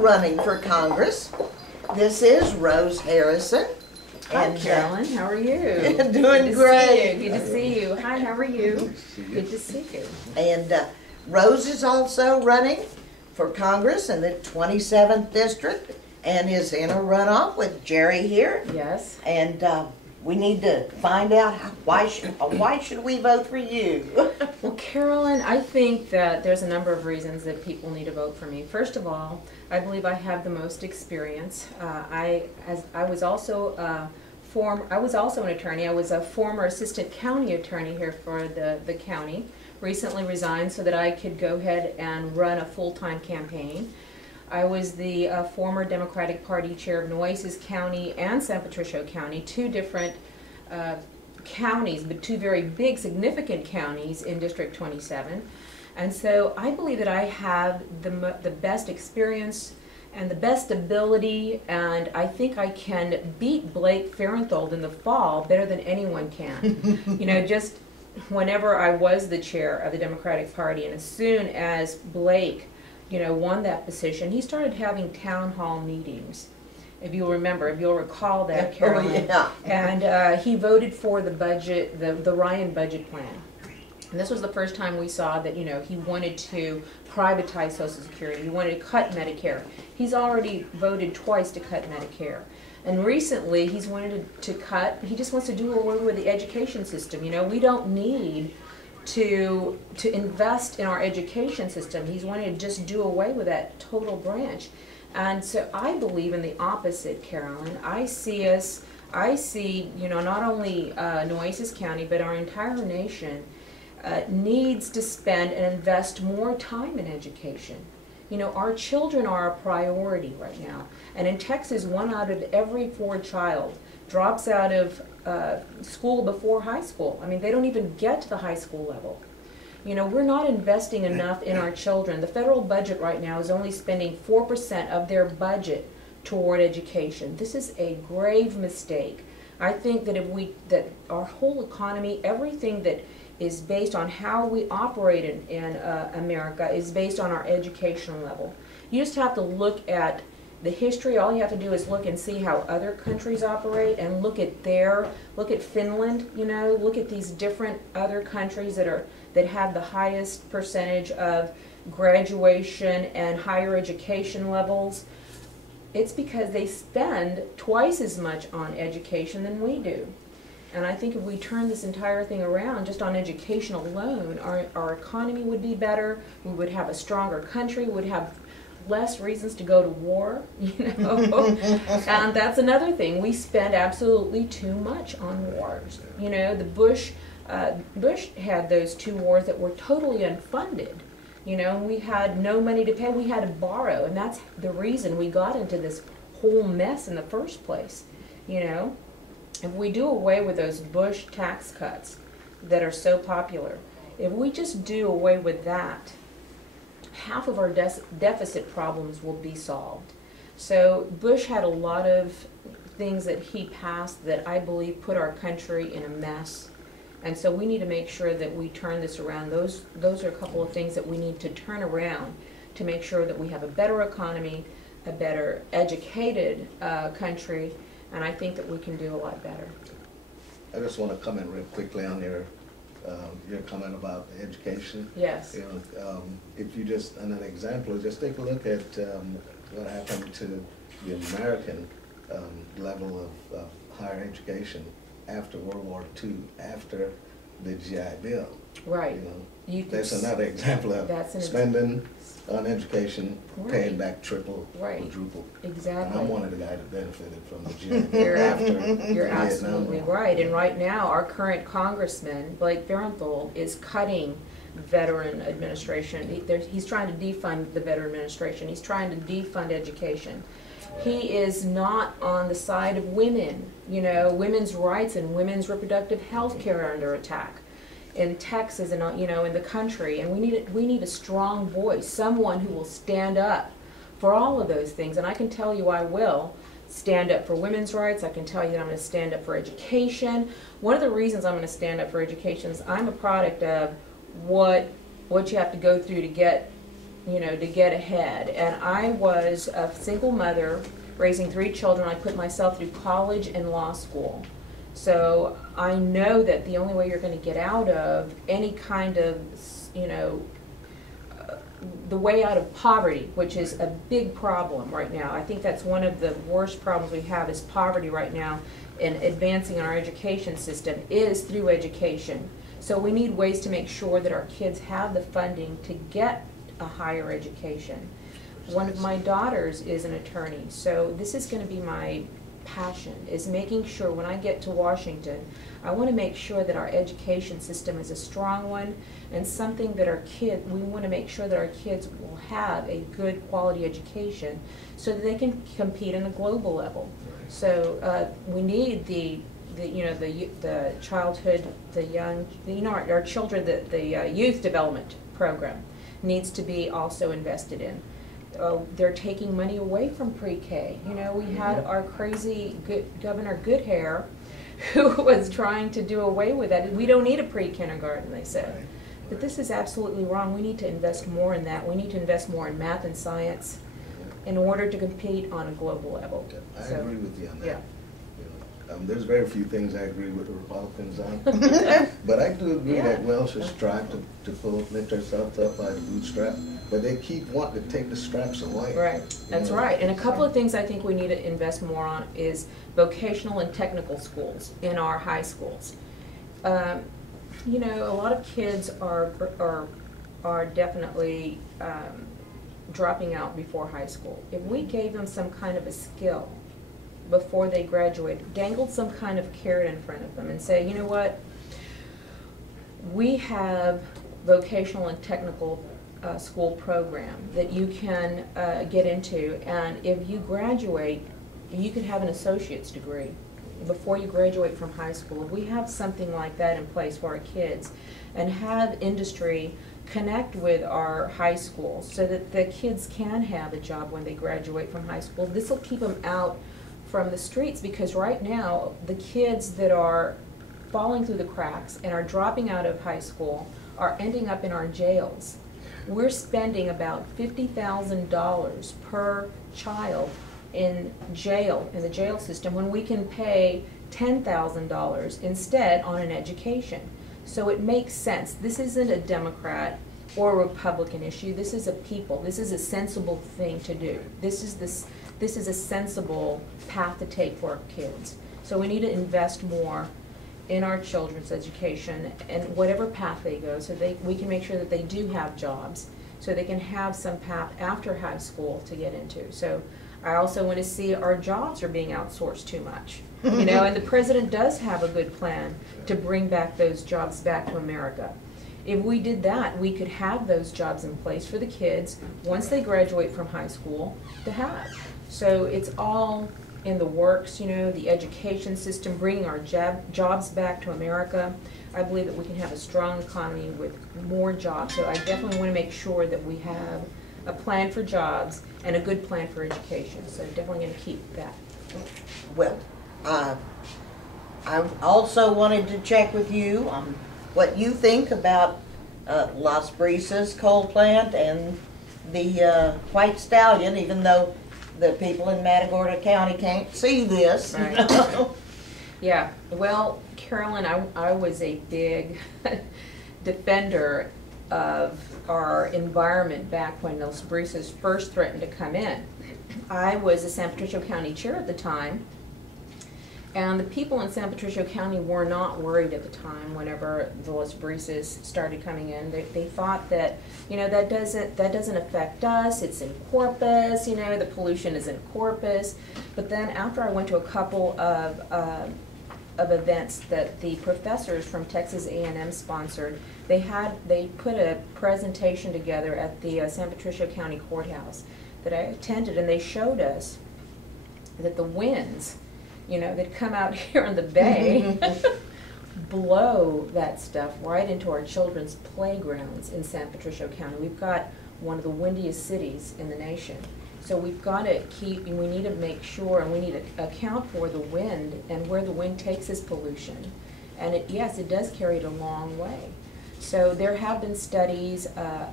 Running for Congress. This is Rose Harrison. Hi, Carolyn. How are you? Doing great. Good to see you. Hi, how are you? Good to see you. And Rose is also running for Congress in the 27th District and is in a runoff with Jerry here. Yes. And we need to find out why should we vote for you? Well, Carolyn, I think that there's a number of reasons that people need to vote for me. First of all, I believe I have the most experience. I was also an attorney. I was a former assistant county attorney here for the county. Recently resigned so that I could go ahead and run a full-time campaign. I was the former Democratic Party chair of Nueces County and San Patricio County, two different counties, but two very big, significant counties in District 27. And so I believe that I have the best experience and the best ability, and I think I can beat Blake Farenthold in the fall better than anyone can. You know, just whenever I was the chair of the Democratic Party, and as soon as Blake won that position, he started having town hall meetings. If you'll recall that, Carolyn. Oh, yeah. And he voted for the budget, the Ryan budget plan. And this was the first time we saw that, he wanted to privatize Social Security. He wanted to cut Medicare. He's already voted twice to cut Medicare. And recently, he's wanted he just wants to do away with the education system. We don't need to invest in our education system. He's wanting to just do away with that total branch. And so I believe in the opposite, Carolyn. I see not only Nueces County, but our entire nation needs to spend and invest more time in education. Our children are a priority right now. And in Texas, 1 out of every 4 child drops out of school before high school. I mean, they don't even get to the high school level. We're not investing enough in our children. The federal budget right now is only spending 4% of their budget toward education. This is a grave mistake. I think that that our whole economy, everything that is based on how we operate in America is based on our educational level. You just have to look at the history. All you have to do is look and see how other countries operate, and look at Finland, look at these different other countries that have the highest percentage of graduation and higher education levels. It's because they spend twice as much on education than we do. And I think if we turn this entire thing around just on education alone, our economy would be better, we would have a stronger country, we would have less reasons to go to war, And that's another thing. We spend absolutely too much on wars. The Bush had those 2 wars that were totally unfunded. And we had no money to pay. We had to borrow, and that's the reason we got into this whole mess in the first place. If we do away with those Bush tax cuts that are so popular, if we just do away with that, half of our deficit problems will be solved. So Bush had a lot of things that he passed that I believe put our country in a mess. And so we need to make sure that we turn this around. Those are a couple of things that we need to turn around to make sure that we have a better economy, a better educated country, and I think that we can do a lot better. I just want to comment real quickly on your comment about education. Yes. If you just, and an example, just take a look at what happened to the American level of higher education after World War II, after the GI Bill. Right. That's another example of spending on education, paying back triple, quadruple. Exactly. And I'm one of the guys that benefited from the GI Bill after You're absolutely right. And right now, our current congressman, Blake Farenthold, is cutting veteran administration. He's trying to defund the veteran administration. He's trying to defund education. He is not on the side of women. Women's rights and women's reproductive health care are under attack in Texas and in the country, and we need a strong voice, someone who will stand up for all of those things. And I can tell you I will stand up for women's rights. I can tell you that I'm going to stand up for education. One of the reasons I'm going to stand up for education is I'm a product of what you have to go through to get you know, to get ahead. And I was a single mother raising 3 children. I put myself through college and law school. So I know that the only way you're going to get out of any kind of, you know, the way out of poverty, which is a big problem right now. I think that's one of the worst problems we have is poverty right now, and advancing in our education system is through education. So we need ways to make sure that our kids have the funding to get a higher education. One of my daughters is an attorney, so this is going to be my passion, is making sure when I get to Washington, I want to make sure that our education system is a strong one and something that we want to make sure that our kids will have a good quality education so that they can compete on a global level. So we need the childhood, our children, the youth development program needs to be also invested in. They're taking money away from pre-K. You know, we had our crazy Governor Goodhair who was trying to do away with that. We don't need a pre-kindergarten, they said. But this is absolutely wrong. We need to invest more in that. We need to invest more in math and science in order to compete on a global level. I agree with you on that. Yeah. There's very few things I agree with the Republicans on, but I do agree that we all should strive to lift ourselves up by the bootstrap, but they keep wanting to take the straps away. Right, that's right. And a couple of things I think we need to invest more on is vocational and technical schools in our high schools. You know, a lot of kids are definitely dropping out before high school. If we gave them some kind of a skill before they graduate, dangled some kind of carrot in front of them and say, you know what, we have vocational and technical school program that you can get into, and if you graduate, you could have an associate's degree before you graduate from high school. If we have something like that in place for our kids and have industry connect with our high schools so that the kids can have a job when they graduate from high school, this will keep them out from the streets, because right now the kids that are falling through the cracks and are dropping out of high school are ending up in our jails. We're spending about $50,000 per child in jail, in the jail system, when we can pay $10,000 instead on an education. So it makes sense. This isn't a Democrat or a Republican issue. This is a people. This is a sensible thing to do. This is a sensible path to take for our kids. So we need to invest more in our children's education and whatever path they go, so we can make sure that they do have jobs, so they can have some path after high school to get into. So I also want to see our jobs are being outsourced too much. You know, and the president does have a good plan to bring back those jobs back to America. If we did that, we could have those jobs in place for the kids once they graduate from high school to have. So it's all in the works, you know, the education system, bringing our jobs back to America. I believe that we can have a strong economy with more jobs. So I definitely want to make sure that we have a plan for jobs and a good plan for education. So definitely going to keep that. Well, I also wanted to check with you on what you think about Las Brisas coal plant and the White Stallion, even though the people in Matagorda County can't see this. Right. You know? Yeah, well, Carolyn, I was a big defender of our environment back when Las Brisas first threatened to come in. I was the San Patricio County chair at the time, and the people in San Patricio County were not worried at the time whenever the Las Brisas started coming in. They thought that, you know, that doesn't affect us, it's in Corpus, you know, the pollution is in Corpus. But then after I went to a couple of events that the professors from Texas A&M sponsored, they put a presentation together at the San Patricio County Courthouse that I attended, and they showed us that the winds, you know, that come out here in the bay blow that stuff right into our children's playgrounds in San Patricio County. We've got one of the windiest cities in the nation. So we've got to keep, and we need to make sure, and we need to account for the wind, and where the wind takes is pollution. And yes, it does carry it a long way. So there have been studies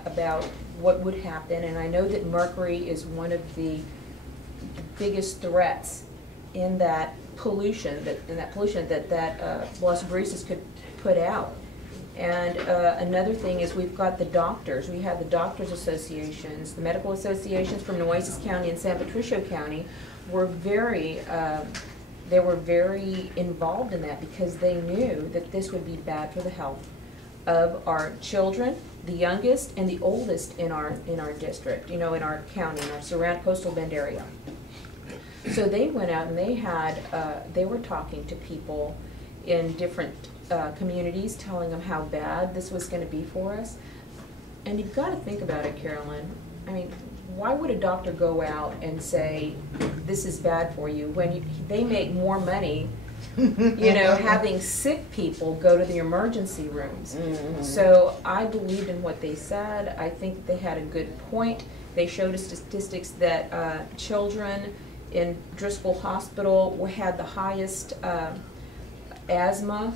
about what would happen, and I know that mercury is one of the biggest threats in that pollution that Las Brisas could put out. And another thing is we've got the doctors. We have the doctors associations, the medical associations from Nueces County and San Patricio County were very involved in that because they knew that this would be bad for the health of our children, the youngest and the oldest in our district, in our county, in our surround coastal bend area. So they went out and they were talking to people in different communities, telling them how bad this was going to be for us. And you've got to think about it, Carolyn. I mean, why would a doctor go out and say this is bad for you when they make more money, having sick people go to the emergency rooms? Mm-hmm. So I believed in what they said. I think they had a good point. They showed us statistics that children in Driscoll Hospital had the highest asthma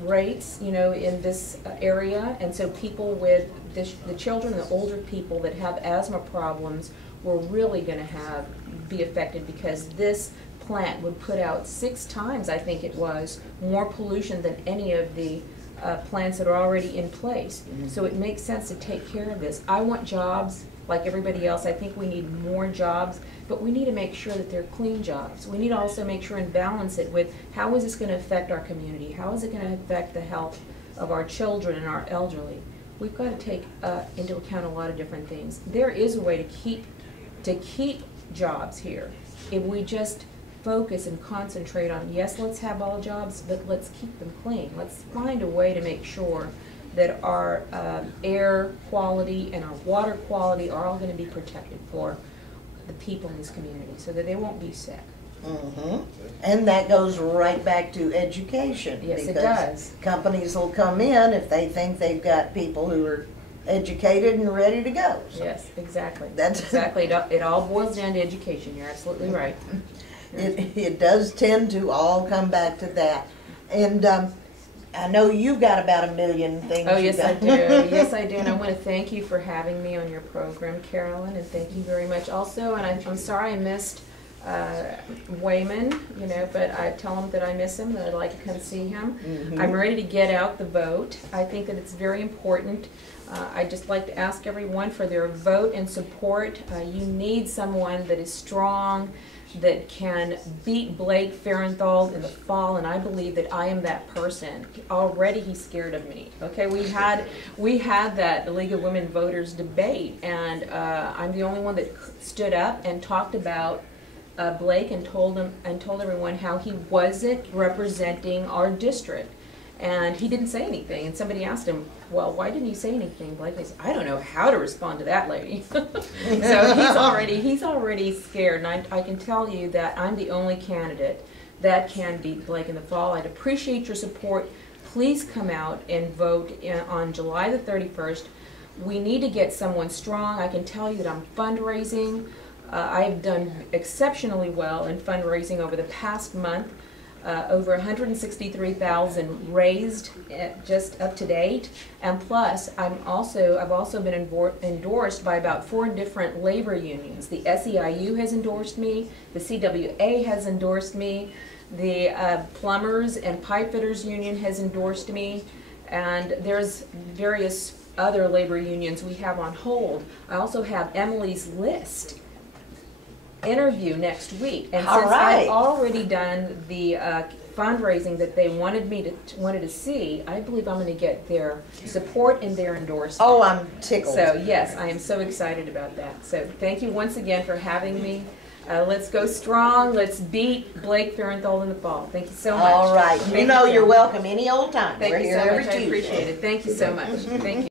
rates, in this area, and so people with the children, the older people that have asthma problems were really going to be affected because this plant would put out 6 times, I think it was, more pollution than any of the plants that are already in place. Mm-hmm. So it makes sense to take care of this. I want jobs like everybody else. I think we need more jobs, but we need to make sure that they're clean jobs. We need to also make sure and balance it with how is this going to affect our community? How is it going to affect the health of our children and our elderly? We've got to take into account a lot of different things. There is a way to keep jobs here if we just focus and concentrate on, yes, let's have all jobs, but let's keep them clean. Let's find a way to make sure that our air quality and our water quality are all going to be protected for the people in this community so that they won't be sick. Mm-hmm. And that goes right back to education. Yes, it does. Companies will come in if they think they've got people who are educated and ready to go. So yes, exactly. That's exactly. It all boils down to education. You're absolutely right. It does tend to all come back to that. And I know you've got about 1 million things. Oh, yes, I do. Yes, I do. And I want to thank you for having me on your program, Carolyn, and thank you very much also. And I'm sorry I missed Wayman, but I tell him that I miss him, that I'd like to come see him. Mm-hmm. I'm ready to get out the vote. I think that it's very important. I'd just like to ask everyone for their vote and support. You need someone that is strong, that can beat Blake Farenthold in the fall, and I believe that I am that person. Already he's scared of me. Okay, we had that League of Women Voters debate, and I'm the only one that stood up and talked about Blake and told everyone how he wasn't representing our district. And he didn't say anything, and somebody asked him, well, why didn't you say anything, Blake? He said, I don't know how to respond to that lady. So he's already scared, and I can tell you that I'm the only candidate that can beat Blake in the fall. I'd appreciate your support. Please come out and vote on July the 31st. We need to get someone strong. I can tell you that I'm fundraising. I have done exceptionally well in fundraising over the past month. Over 163,000 raised just up to date, and plus I've also been endorsed by about 4 different labor unions. The SEIU has endorsed me, the CWA has endorsed me, the Plumbers and Pipe Fitters Union has endorsed me, and there's various other labor unions we have on hold. I also have Emily's List interview next week, and since I've already done the fundraising that they wanted to see, I believe I'm going to get their support and their endorsement. Oh, I'm tickled. So yes, I am so excited about that. So thank you once again for having me. Let's go strong. Let's beat Blake Farenthold in the fall. Thank you so much. All right. You're welcome any old time. Thank We're you here so every much. Tuesday. I appreciate it. Thank you so much. Thank you.